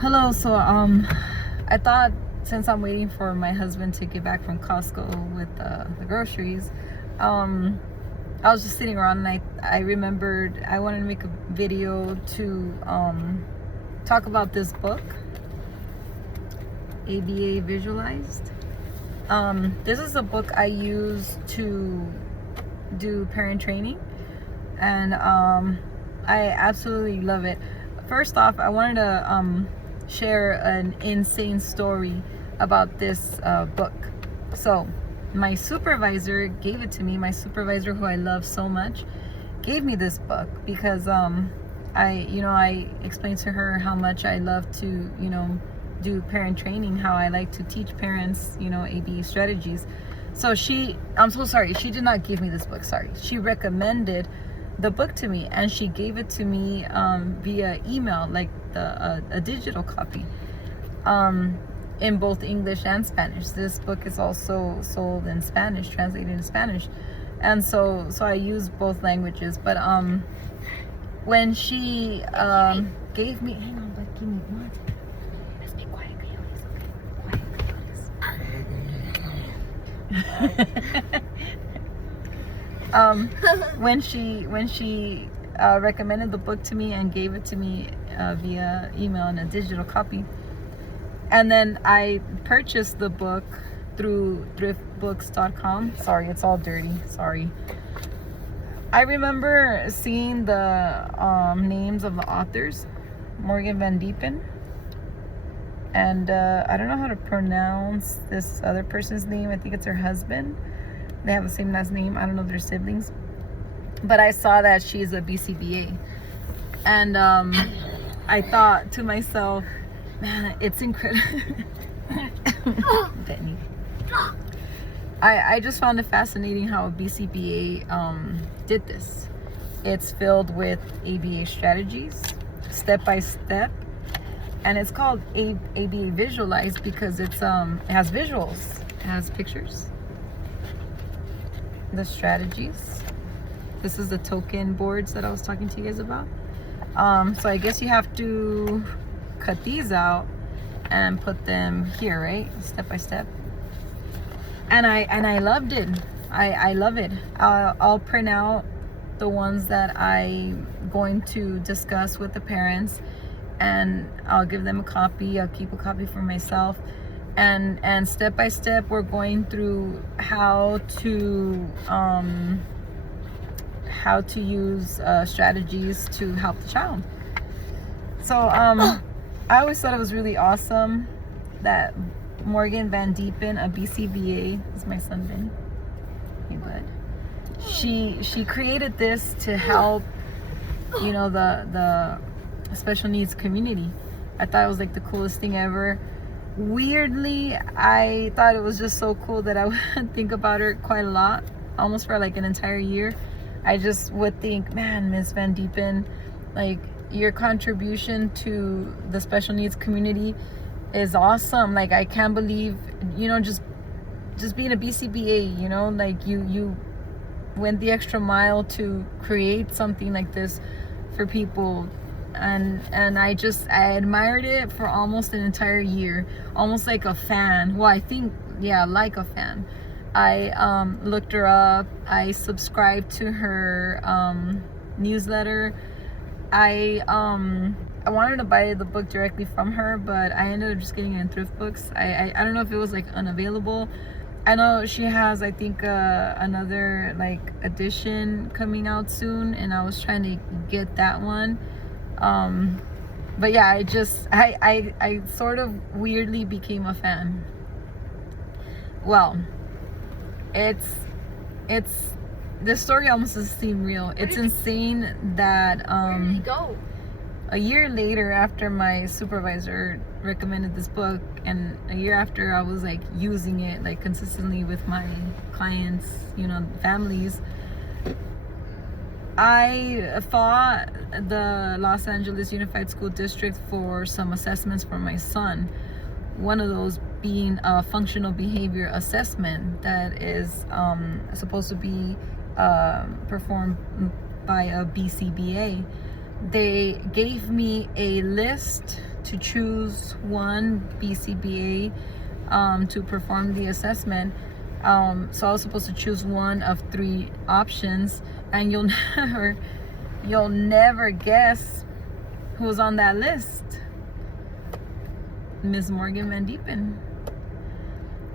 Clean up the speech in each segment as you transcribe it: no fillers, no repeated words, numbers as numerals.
Hello. I thought since I'm waiting for my husband to get back from Costco with the groceries, I was just sitting around and I remembered I wanted to make a video to talk about this book, ABA Visualized. This is a book I use to do parent training, and I absolutely love it. First off, I wanted to share an insane story about this book. So my supervisor gave it to me. My supervisor, who I love so much, gave me this book because I explained to her how much I love to do parent training, how I like to teach parents ABA strategies. So I'm so sorry, she did not give me this book. Sorry, she recommended the book to me, and she gave it to me via email, like a digital copy, in both English and Spanish. This book is also sold in Spanish, translated in Spanish, and so I use both languages. But when she gave me, hang on, but give me one. Let's be quiet, Coyotes. When she recommended the book to me and gave it to me via email in a digital copy, and then I purchased the book through thriftbooks.com. Sorry, it's all dirty. Sorry. I remember seeing the names of the authors, Morgan Van Diepen, and I don't know how to pronounce this other person's name. I think it's her husband. They have the same last name. I don't know if they're siblings, but I saw that she's a BCBA, and I thought to myself, man, it's incredible. Benny. I just found it fascinating how a BCBA did this. It's filled with ABA strategies, step by step, and it's called ABA Visualized because it has visuals, it has pictures, the strategies. This is the token boards that I was talking to you guys about. So I guess you have to cut these out and put them here, right? Step by step. And I loved it. I love it. I'll print out the ones that I'm going to discuss with the parents, and I'll give them a copy. I'll keep a copy for myself. And step by step, we're going through how to use strategies to help the child. So I always thought it was really awesome that Morgan Van Diepen, a BCBA, is my son Ben. Hey bud. She created this to help the special needs community. I thought it was like the coolest thing ever. Weirdly, I thought it was just so cool that I would think about her quite a lot, almost for like an entire year. I just would think, man, Miss Van Diepen, like, your contribution to the special needs community is awesome. Like, I can't believe, just being a BCBA, like you went the extra mile to create something like this for people. And I admired it for almost an entire year, almost like a fan. Well, I think, yeah, like a fan. I looked her up. I subscribed to her newsletter. I wanted to buy the book directly from her, but I ended up just getting it in Thrift Books. I don't know if it was like unavailable. I know she has, I think, another like edition coming out soon, and I was trying to get that one. But yeah, I sort of weirdly became a fan. Well, this story almost doesn't seem real. It's insane that where did he go? a year later, after my supervisor recommended this book, and a year after I was like using it like consistently with my clients, families, I fought the Los Angeles Unified School District for some assessments for my son. One of those being a functional behavior assessment that is supposed to be performed by a BCBA. They gave me a list to choose one BCBA to perform the assessment. So I was supposed to choose one of 3 options, and you'll never guess who's on that list. Miss Morgan Van Diepen.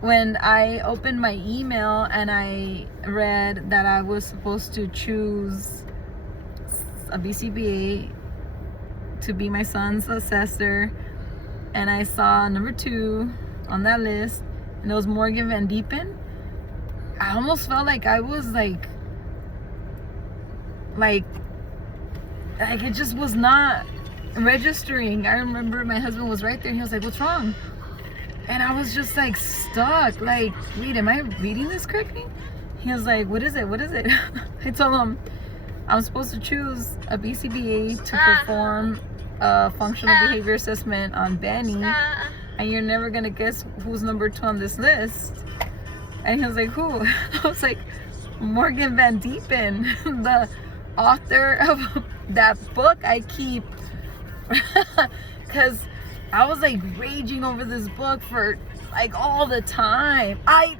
When I opened my email and I read that I was supposed to choose a BCBA to be my son's assessor, and I saw number 2 on that list, and it was Morgan Van Diepen, I almost felt like I was like it just was not registering. I remember my husband was right there. He was like, "What's wrong?" And I was just like stuck. Like, wait, am I reading this correctly? He was like, "What is it? What is it?" I told him I'm supposed to choose a BCBA to perform a functional behavior assessment on Benny, and you're never gonna guess who's number 2 on this list. And he was like, "Who?" I was like, "Morgan Van Diepen, the author of that book I keep." Because I was like raging over this book for like all the time. I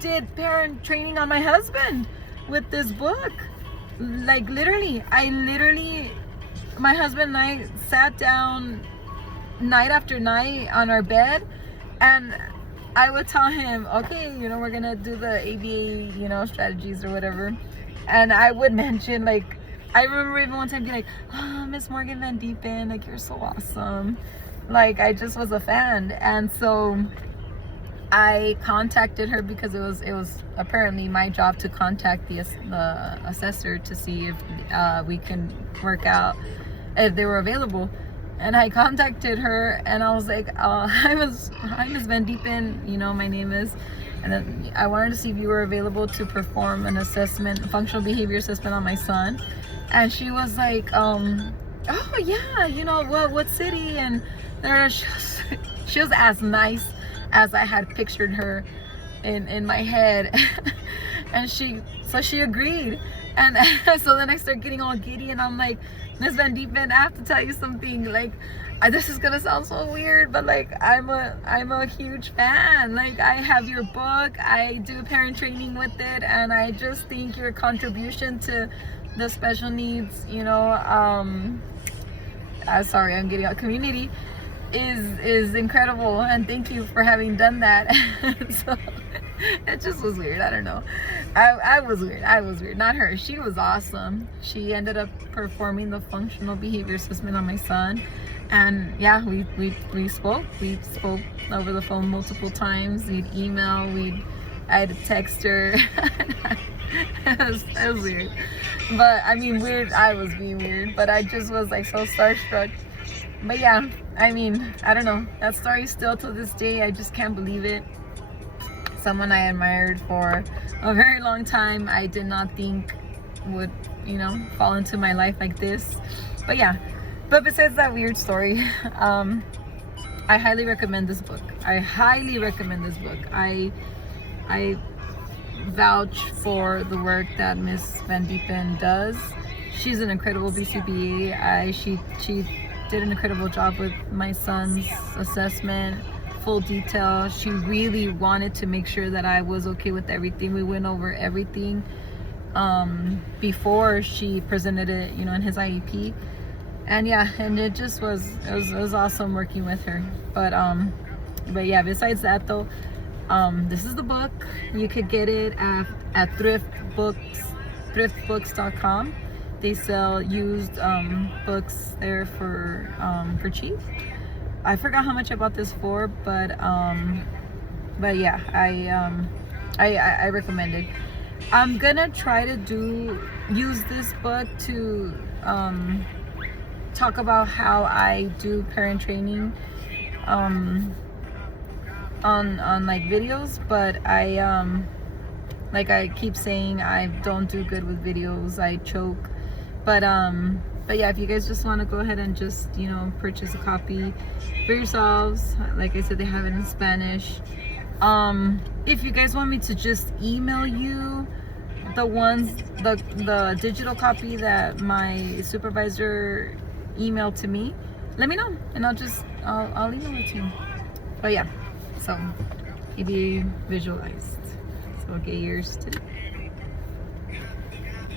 did parent training on my husband with this book. Like literally, my husband and I sat down night after night on our bed, and I would tell him, "Okay, we're gonna do the ABA, strategies or whatever." And I would mention, like, I remember even one time being like, "Oh, Miss Morgan Van Diepen, like, you're so awesome." Like, I just was a fan. And so I contacted her because it was apparently my job to contact the assessor to see if we can work out if they were available. And I contacted her, and I was like, "Hi, Miss Van Diepen, my name is, and then I wanted to see if you were available to perform an assessment, functional behavior assessment on my son." And she was like, "Oh yeah, what city?" And she was as nice as I had pictured her in my head. And she agreed. And so then I started getting all giddy, and I'm like, "Miss Van Diepen, I have to tell you something. Like, this is gonna sound so weird, but like, I'm a huge fan. Like, I have your book. I do parent training with it, and I just think your contribution to the special needs, sorry, I'm getting out, community is incredible, and thank you for having done that." So it just was weird. I don't know. I was weird. Not her. She was awesome. She ended up performing the functional behavior assessment on my son. And yeah, we spoke. We spoke over the phone multiple times. We'd email. I had to text her. It was weird. But I mean, weird. I was being weird. But I just was like so starstruck. But yeah, I mean, I don't know. That story still to this day, I just can't believe it. Someone I admired for a very long time, I did not think would, fall into my life like this. But yeah, but besides that weird story, I highly recommend this book. I vouch for the work that Miss Van Diepen does. She's an incredible BCBA. She did an incredible job with my son's assessment. Full detail. She really wanted to make sure that I was okay with everything. We went over everything before she presented it, in his IEP. And yeah, and it just was awesome working with her. But yeah, besides that though, this is the book. You could get it at thriftbooks.com. They sell used books there for cheap. I forgot how much I bought this for, but yeah, I recommend it. I'm gonna try to use this book to talk about how I do parent training on like videos, but like I keep saying, I don't do good with videos. I choke. But yeah, if you guys just want to go ahead and just, purchase a copy for yourselves, like I said, they have it in Spanish. If you guys want me to just email you the digital copy that my supervisor emailed to me, let me know, and I'll email it to you. But yeah, so maybe visualized. So get yours today.